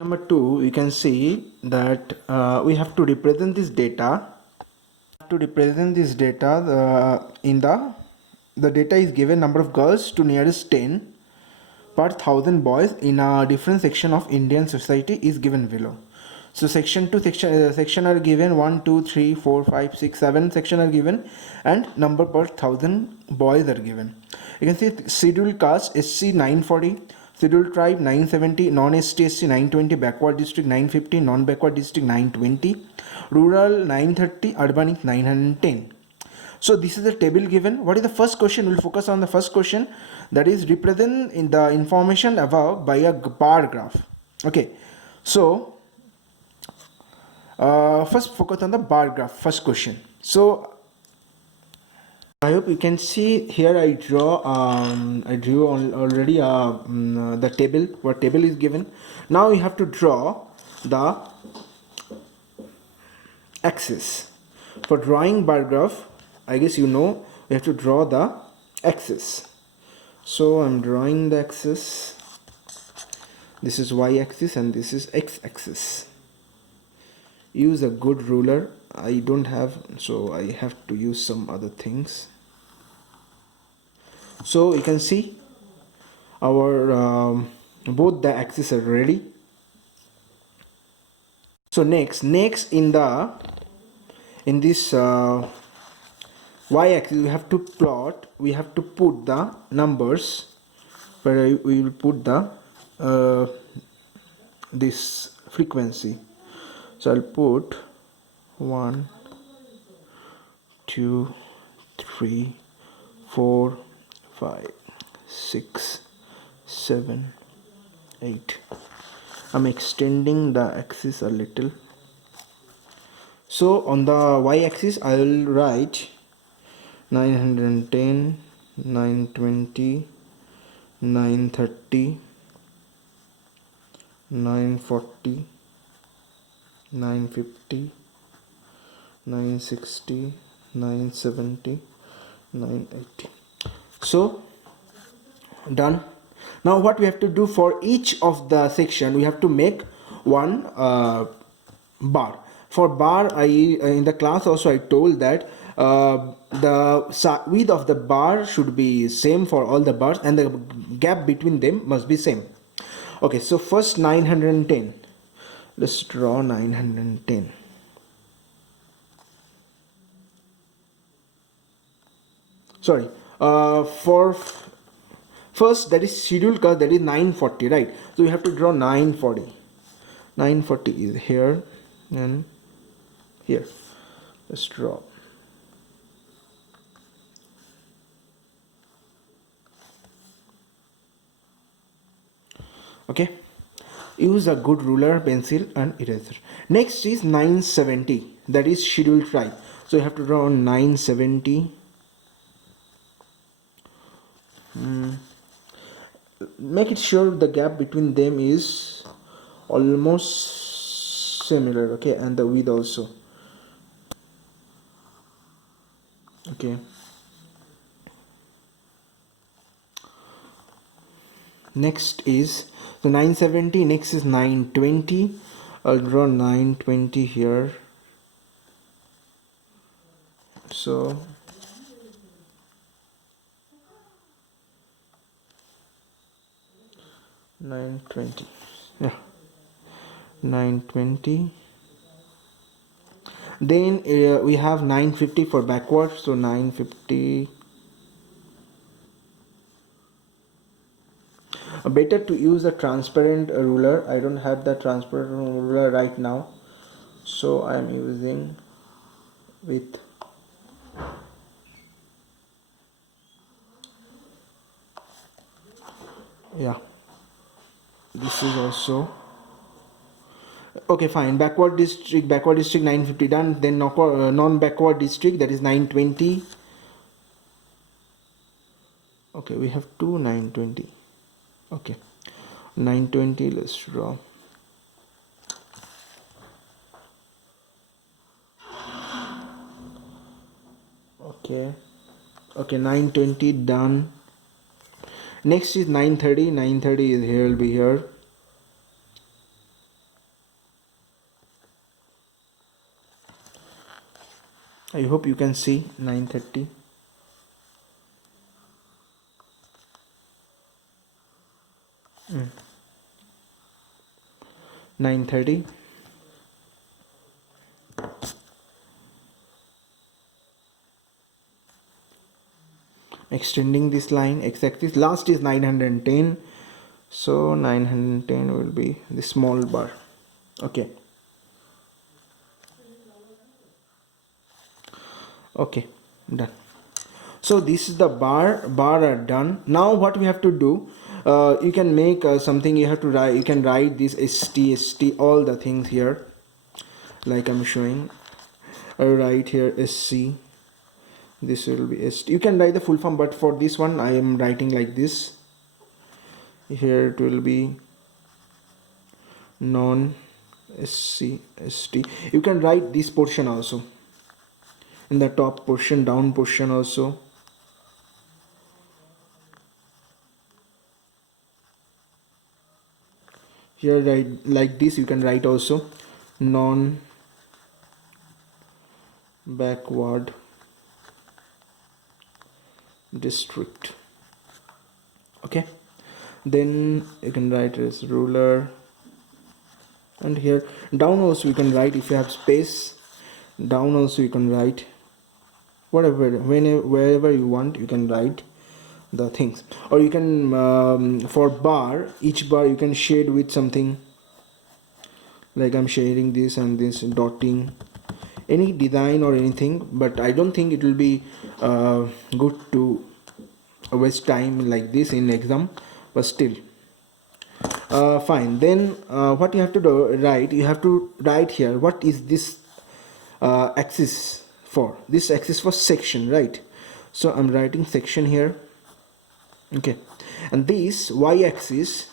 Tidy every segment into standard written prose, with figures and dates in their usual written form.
Number 2, you can see that we have to represent this data. In the data is given number of girls to nearest 10 per thousand boys in a different section of Indian society is given below. So section are given 1, 2, 3, 4, 5, 6, 7 section are given, and number per thousand boys are given. You can see scheduled caste SC 940, scheduled tribe 970, non-ST SC 920, backward district 950, non-backward district 920, rural 930, urban is 910. So this is the table given. What is the first question? We'll focus on the first question, that is represent in the information above by a bar graph. Okay, so first focus on the bar graph, first question. So I hope you can see here I drew already the table, what table is given. Now you have to draw the axis. For drawing bar graph, I guess you know we have to draw the axis. So I'm drawing the axis. This is y axis and this is x axis. Use a good ruler. I don't have, so I have to use some other things. So you can see our both the axes are ready. So next in this y axis we have to plot, we have to put the numbers where we will put the this frequency. So I'll put 1, 2, 3, 4, 5, 6, 7, 8. I'm extending the axis a little. So on the y axis I will write 910, 920, 930, 940, 950, 960, 970, 980. So done. Now what we have to do, for each of the section we have to make one bar. For bar, in the class also I told that the width of the bar should be same for all the bars and the gap between them must be same. Okay, so first 910. Let's draw 910. Sorry, for first, that is scheduled caste, that is 940, right? So we have to draw 940. 940 is here and here. Let's draw. Okay, use a good ruler, pencil and eraser. Next is 970, that is scheduled tribe. So you have to draw 970. Make it sure the gap between them is almost similar, okay, and the width also. Okay, next is the 970. Next is 920. I'll draw 920 here. So $920, yeah, 920. Then we have 950 for backward, so 950. Better to use a transparent ruler. I don't have the transparent ruler right now, so I am using with this is also okay, fine. Backward district 950 done. Then non-backward district, that is 920. Okay, we have two 920. Okay, 920. Let's draw. Okay, 920 done. Next is 930. 930 is here, will be here. I hope you can see 9:30. 9:30. Extending this line x-axis, last is 910, so 910 will be the small bar. Okay, okay, done. So this is the bar are done. Now what we have to do, you can make something. You have to write, you can write this st all the things here, like I'm showing. Right here sc, this will be st. You can write the full form, but for this one I am writing like this. Here it will be non sc st. You can write this portion also, in the top portion, down portion also. Here write like this, you can write also non backward district. Okay, then you can write as ruler, and here down also you can write, if you have space down also you can write whatever, whenever, wherever you want you can write the things. Or you can for bar, each bar you can shade with something, like I'm shading this and this, dotting, any design or anything, but I don't think it will be good to waste time like this in exam, but still fine. Then what you have to do, write, you have to write here what is this axis for. This axis for section, right? So I'm writing section here. Okay, and this y-axis,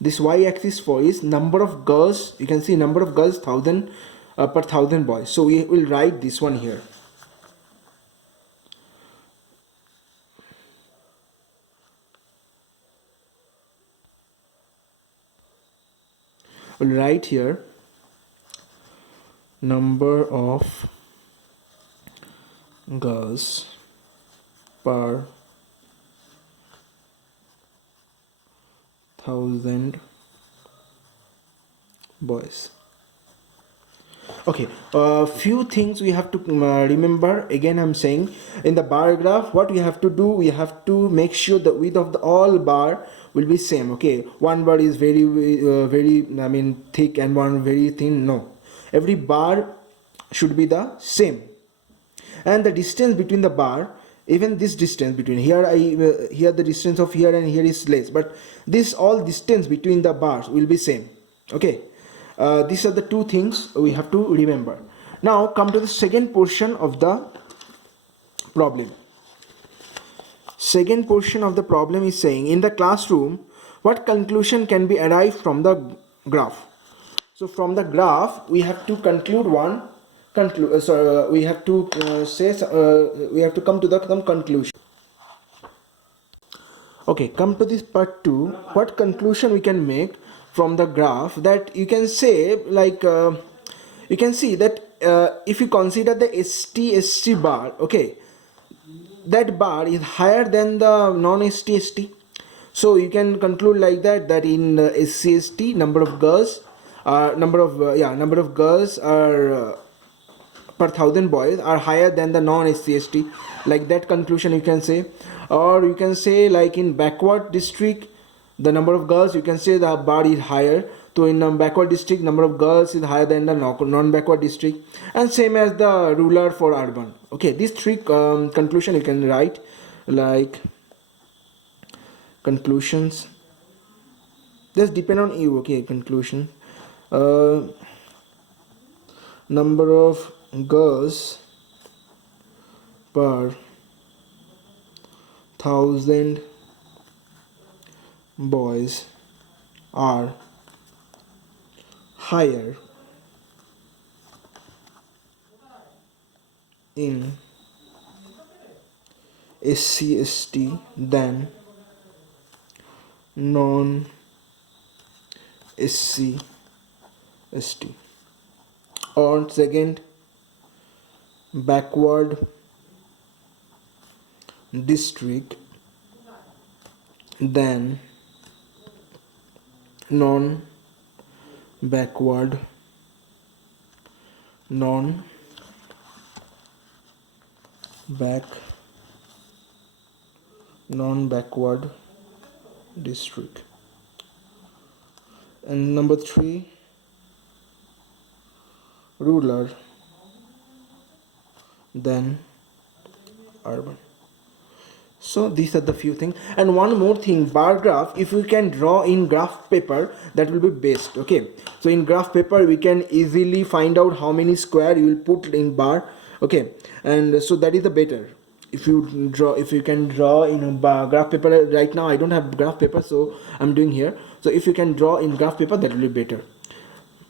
this y-axis for is number of girls. You can see number of girls 1000 per 1000 boys, so we will write this one here. We'll write here number of girls per 1000 boys. Okay, few things we have to remember. Again I'm saying, in the bar graph what we have to do, we have to make sure the width of the all bar will be same. Okay, one bar is very I mean thick and one very thin. No, every bar should be the same, and the distance between the bar, even this distance between here, here the distance of here and here is less, but this all distance between the bars will be same. Okay, these are the two things we have to remember. Now come to the second portion of the problem. Second portion of the problem is saying, in the classroom what conclusion can be arrived from the graph. So from the graph we have to conclude one we have to we have to come to the some conclusion. Okay, come to this part 2. What conclusion we can make from the graph? That you can say, like you can see that if you consider the ST bar, okay, that bar is higher than the non-ST. So you can conclude like that, that in SC/ST number of girls number of girls are per 1000 boys are higher than the non-SC/ST, like that conclusion you can say. Or you can say, like in backward district the number of girls, you can say the bar is higher, so in a backward district number of girls is higher than the non-backward district, and same as the ruler for urban. Okay, these three conclusion you can write, like conclusions, just depend on you. Okay, conclusion, number of girls per 1000 boys are higher in SC/ST than non-SC/ST. Or second, backward district than non backward non backward district. And number 3, rural than urban. So these are the few things. And one more thing, bar graph, if we can draw in graph paper, that will be best. Okay, so in graph paper we can easily find out how many square you will put in bar. Okay, and so that is the better. If you can draw in a graph paper. Right now I don't have graph paper, so I'm doing here. So if you can draw in graph paper, that will be better.